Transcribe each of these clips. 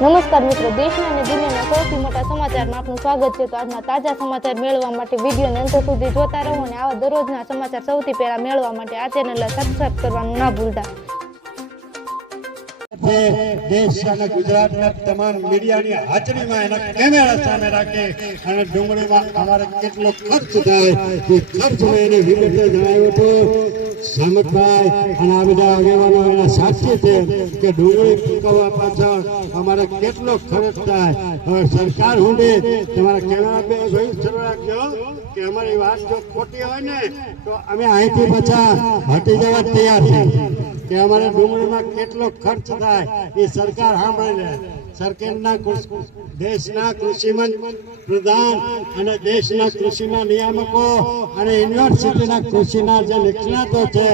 નમસ્કાર મિત્રો, દેશના અને દુનિયાના સૌથી મોટા સમાચારમાં આપનું સ્વાગત છે. તો આજના તાજા સમાચાર મેળવવા માટે વિડીયોને અંત સુધી જોતા રહો અને આવા દરરોજના સમાચાર સૌથી પહેલા મેળવવા માટે આ ચેનલને સબસ્ક્રાઇબ કરવાનું ના ભૂલતા. દેશ અને ગુજરાતના તમામ મીડિયાની હાજરીમાં એના કેમેરા સામે રાખે અને ડુંગળીમાં અમારે કેટલો ખર્ચ થાય એ ખર્ચ મેં એને વિગતે જણાવ્યું હતું. સામતભાઈ અને આ બધા સાક્ષી છે કે ડુંગળી અમારે કેટલો ખર્ચ થાય. હવે સરકાર હુંડે તમારા કેમેરા બે જોઈ કે અમારી વાત જો ખોટી હોય ને, તો અમે અહીંથી પાછા હટી જવા તૈયાર છીએ કે અમારે ડુંગળીમાં કેટલો ખર્ચ થાય એ સરકાર સાંભળે લે સરકારના દેશના કૃષિમાં પ્રધાન અને દેશના કૃષિના નિયામકો અને યુનિવર્સિટીના કૃષિના જે નિષ્ણાતો છે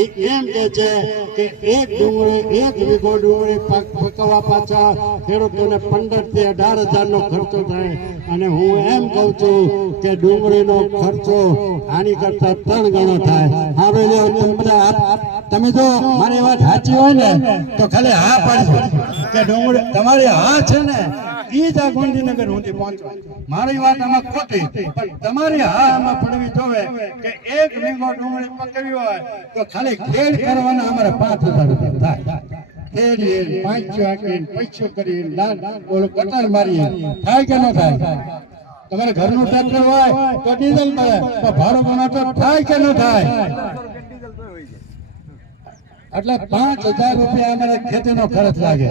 એ એમ કે છે કે એક ડુંગળી એક વીઘો ડુંગળી પકવવા પાછળ ખેડૂતોને પંદરથી અઢાર હજારનો ખર્ચો થાય. અને હું એમ કહું છું કે ડુંગળીનો ખર્ચો આની કરતા ત્રણ ગણો થાય. હા ભાઈ લો, તમે બધા તમે જો મારી વાત સાચી હોય ને તો ખાલી હા પાડજો. કે ડુંગળી તમારી હા છે ને, ઈ જ આ ગાંધીનગર સુધી પહોંચવા. મારી વાત આમાં ખોટી, પણ તમારી હા આમાં પડવી જોવે કે એક મીંગો ડુંગળી પકવી હોય તો ખાલી ખેડ કરવાના અમારે પાંચ હજાર રૂપિયા થાય. ખેડીએ, પાંચસો હાંકીને પૈસો મારીએ. થાય કે ન થાય? તમારે ઘરનું ટ્રેક્ટર હોય તો ડીઝલ મળે તો ભાડું બનાવતો થાય કે ન થાય? એટલે પાંચ હજાર રૂપિયા અમારે ખેતીનો ખર્ચ લાગે.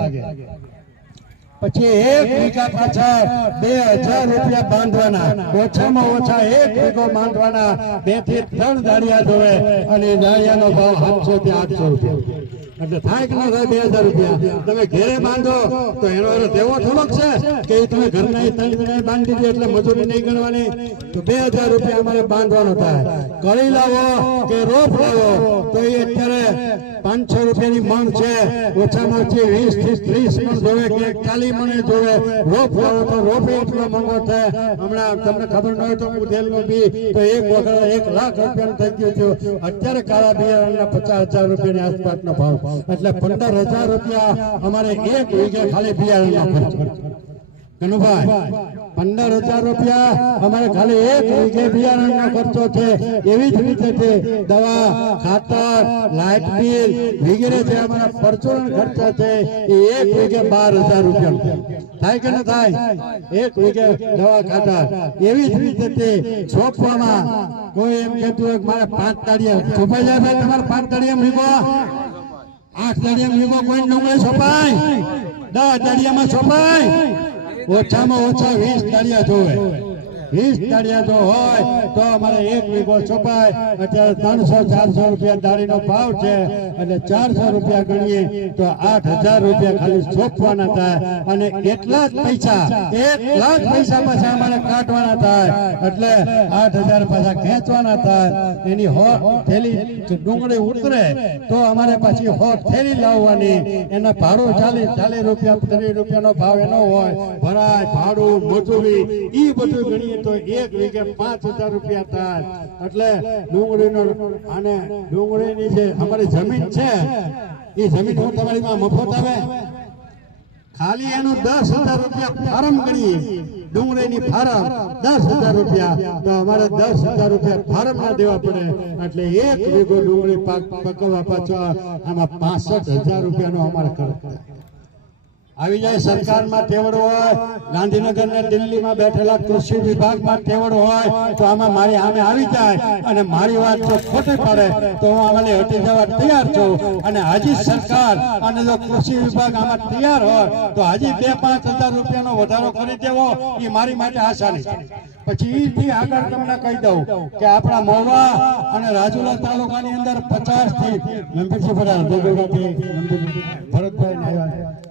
પછી એક વીઘા પાછળ બે હજાર રૂપિયા બાંધવાના. ઓછામાં ઓછા એક વીઘો બાંધવાના. બેથી ત્રણ દાળિયા જોવે અને દાળિયાનો ભાવ સાતસો થી આઠસો રૂપિયા. એટલે થાય કે ના થાય બે હજાર રૂપિયા? તમે ઘેરે બાંધો, તો એનો એનો દેવો થોડોક છે કે તમે ઘરના ત્રણ જણાએ બાંધી દીધી એટલે મજૂરી નહીં ગણવાની. તો બે હજાર રૂપિયા અમારે બાંધવાનો થાય. કરી લાવો કે રોપ લાવો, તો એ અત્યારે પાંચસો રૂપિયાની મણ છે. ઓછામાં ઓછી વીસથી ત્રીસ મણ જોવે કે ચાલી મણે જોવે. રોપ લાવો તો રોપ એટલો મોંઘો થાય. હમણાં તમને ખબર ન હોય તો ઉધેલ નો બી, તો એક વખત એક લાખ રૂપિયાનું થઈ ગયું છું અત્યારે કાળા બિયારણના પચાસ હજાર રૂપિયાની આસપાસનો ભાવ એટલે પંદર હજાર રૂપિયા અમારે એક વીઘે ખાલી બિયારણમાં ખર્ચ કનુભાઈ, પંદર હજાર રૂપિયા અમારે ખાલી એક વીઘે બિયારણનો ખર્ચો છે. એવી જ રીતે છે, દવા, ખાતર, લાઇટ બિલ, વગેરે જે અમારા પરચુરણ ખર્ચા છે, એ એક વીઘે બાર હજાર રૂપિયા થાય કે ન થાય? એક વીઘે દવા, ખાતર. એવી જ રીતે તે છોપવામાં કોઈ એમ કહેતું હોય મારે પાંચ તાળીયા છોપાઈ જાય તમારે પાંચ તાળીએ વીઘો? આઠ દાડિયા વીઘો કોઈ ડુંગળી સોંપાય દસ દાડિયામાં સોંપાય ઓછામાં ઓછા વીસ દાડિયા જોવે. તો અમારે એક વીઘો અત્યારે ત્રણસો, ચારસો રૂપિયા દાડીનો ભાવ છે ચારસો રૂપિયા ગણીએ તો આઠ હજાર રૂપિયા ખાલી સોંપવાના થાય. અને એટલા પૈસા એક પૈસા પાછા અમારે કાઢવાના થાય. એટલે આઠ હજાર પાછા ખેંચવાના થાય. એની હો થેલી ડુંગળી ઉતરે તો અમારે પછી હોટ થેલી લાવવાની. એના ભાડું ચાલીસ ચાલીસ રૂપિયા, ત્રીસ રૂપિયાનો ભાવ એનો હોય. ભરાય, ભાડું, મજૂરી, ઈ બધું ગણીએ તો એક વીઘે પાંચ હજાર રૂપિયા થાય. એટલે ડુંગળીનો અને ડુંગળીની જે અમારી જમીન છે, એ જમીન હું તમારીમાં મફત આવે ખાલી એનું દસ હજાર રૂપિયા ફાર્મ કરીએ ડુંગળીની ફાર્મ દસ હજાર રૂપિયા. તો અમારે દસ હજાર રૂપિયા ફાર્મ ના દેવા પડે. એટલે એક વીઘો ડુંગળી પાક પકવવા પાછળ આમાં પાસઠ હજાર રૂપિયાનો અમારે ખર્ચ થાય. આવી જાય સરકારમાં તેવડ હોય ગાંધીનગર ને દિલ્હીમાં બેઠેલા કૃષિ વિભાગમાં તેવડ હોય, તો આમાં મારી સામે આવી જાય અને મારી વાત જો ખોટી પડે, તો હું આમાં હટી જવા તૈયાર છું અને હજી સરકાર અને જો કૃષિ વિભાગ આમાં તૈયાર હોય, તો હજી બે પાંચ હજાર રૂપિયાનો વધારો કરી દેવો એ મારી માટે આસાની છે પછી એથી આગળ તમને કહી દઉં કે આપણા મોવા અને રાજુલા તાલુકાની અંદર પચાસથી ભરતભાઈ આવ્યા.